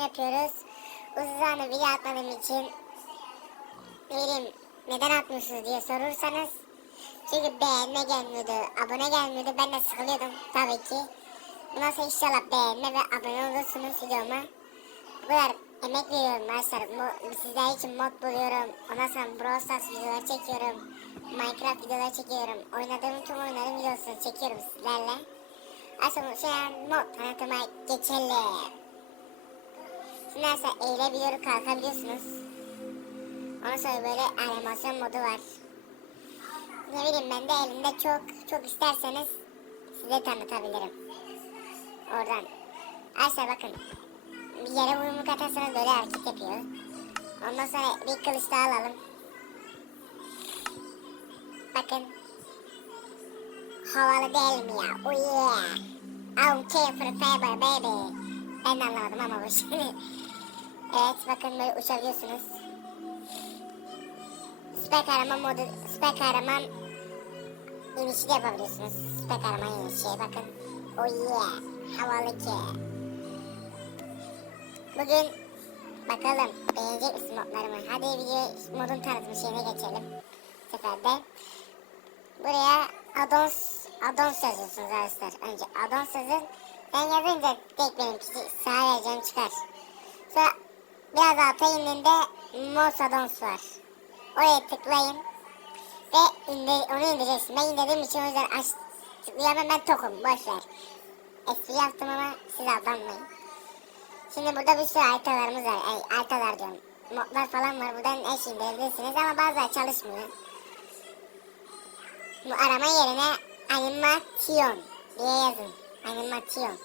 yapıyoruz. Uzun video atmadığım için bileyim neden atmıyorsunuz diye sorursanız çünkü beğenme gelmiyordu, abone gelmiyordu. Ben de sıkılıyordum tabii ki. Bundan sonra inşallah beğenme ve abone olursunuz videoma. Bu kadar emek veriyorum arkadaşlar. Mo- sizler için mod buluyorum. Ondan sonra Brawl Stars videoları çekiyorum. Minecraft videoları çekiyorum. Oynadığım tüm oyunların videosunu çekiyorum sizlerle. Aslında şu an mod tanıtıma geçelim. Şimdi arkadaşlar eğilebiliyor kalkabiliyorsunuz. Ondan sonra böyle animasyon modu var. Ne bileyim ben de elimde çok çok isterseniz size tanıtabilirim. Oradan. Arkadaşlar bakın. Bir yere yumruk atarsanız böyle hareket yapıyor. Ondan sonra bir kılıç daha alalım. Bakın. Havalı değil mi ya? Oh yeah. Care for faber baby. Ben de anlamadım ama bu şimdi. evet bakın böyle uçabiliyorsunuz. Süper kahraman modu, süper kahraman inişi de yapabiliyorsunuz. Süper kahraman inişi bakın. Oh yeah. Havalı ki. Bugün bakalım beğenecek misin modlarımı? Hadi video modun tanıtım şeyine geçelim. Bu Seferde. Buraya addons, addons yazıyorsunuz arkadaşlar. Önce addons yazın. Ben yazınca tek benimki sağa vereceğim çıkar. Sonra biraz alta indiğinde mos addons var. Oraya tıklayın. Ve indir, onu indireceksin. Ben indirdiğim için o yüzden aç, tıklayamam ben tokum. Boş ver. Espri yaptım ama siz aldanmayın. Şimdi burada bir sürü haritalarımız var. Ay, haritalar diyorum. Modlar falan var. Buradan her şeyi indirebilirsiniz ama bazıları çalışmıyor. Bu arama yerine animasyon diye yazın. Animasyon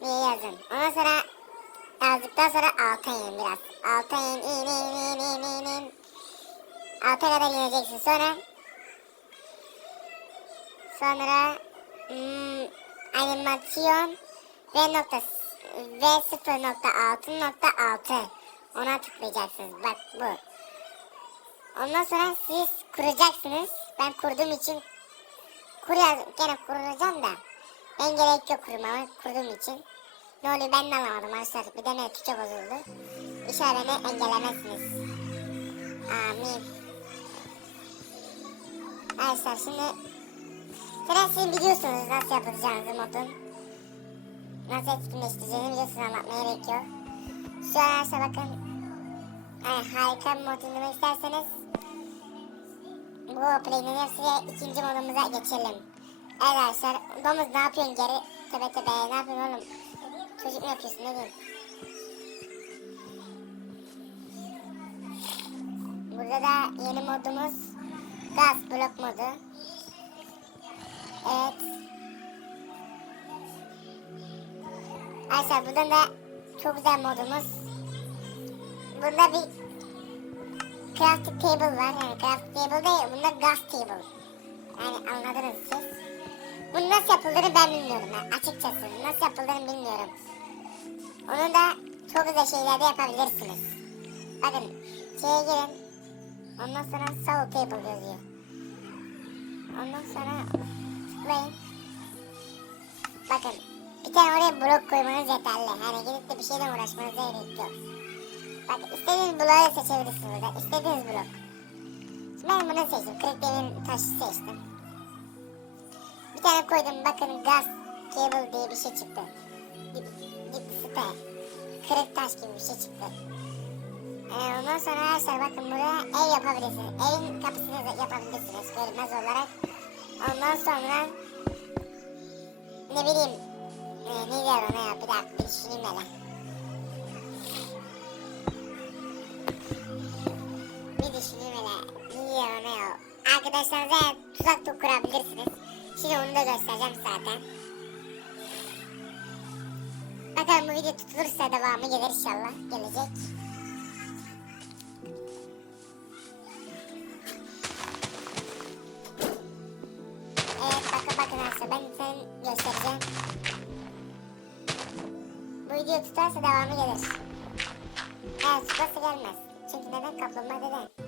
diye yazın. Ondan sonra yazdıktan sonra alta inin biraz. Alta in, in, in, in, in, in, in. Alta kadar ineceksin. Sonra sonra hmm, animasyon V nokta V 0.6.6 ona tıklayacaksınız. Bak bu. Ondan sonra siz kuracaksınız. Ben kurduğum için kuruyor, gene kuracağım da ben gerek yok kurmama kurduğum için. Ne oluyor ben de anlamadım arkadaşlar. Bir de ne Türkçe bozuldu. İnşallah beni engellemezsiniz. Amin. Arkadaşlar şimdi siz biliyorsunuz nasıl yapılacağınızı modun. Nasıl etkinleştireceğini biliyorsunuz anlatmaya gerek yok. Şu an arkadaşlar bakın yani harika bir mod indirmek isterseniz bu play'nin hepsiyle ikinci modumuza geçelim. Evet arkadaşlar domuz ne yapıyorsun geri tebe tebe ne yapıyorsun oğlum çocuk ne yapıyorsun ne diyeyim. Burada da yeni modumuz gaz blok modu. Evet. Arkadaşlar buradan da çok güzel modumuz. Bunda bir crafting table var. Yani crafting table değil. Bunda gas table. Yani anladınız siz. Bunu nasıl yapıldığını ben bilmiyorum. Yani açıkçası nasıl yapıldığını bilmiyorum. Onu da çok güzel şeylerde yapabilirsiniz. Bakın şeye girin. Ondan sonra salt table yazıyor. Ondan sonra tıklayın. Bakın bir tane oraya blok koymanız yeterli. Hani gidip de bir şeyle uğraşmanıza gerek yok. Bak istediğiniz bloğu seçebilirsiniz burada. İstediğiniz blok. Şimdi ben bunu seçtim. Kırık demir taşı seçtim. Bir tane koydum. Bakın gaz cable diye bir şey çıktı. Git, git site. Kırık taş gibi bir şey çıktı. Ee, ondan sonra arkadaşlar bakın buraya ev yapabilirsiniz. Evin kapısını da yapabilirsiniz görünmez olarak. Ondan sonra ne bileyim e, ne diyor ona ya bir dakika düşüneyim hele. Arkadaşlarınıza tuzak da kurabilirsiniz. Şimdi onu da göstereceğim zaten. Bakalım bu video tutulursa devamı gelir inşallah. Gelecek. Evet bakın bakın arkadaşlar sen göstereceğim. Bu video tutarsa devamı gelir. Evet tutarsa gelmez. Çünkü neden kaplumbağa neden?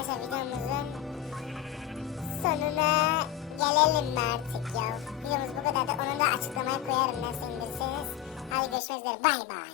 arkadaşlar videomuzun sonuna gelelim mi artık ya. Videomuz bu kadar da onun da açıklamaya koyarım nasıl indirirseniz. Hadi görüşmek üzere bay bay.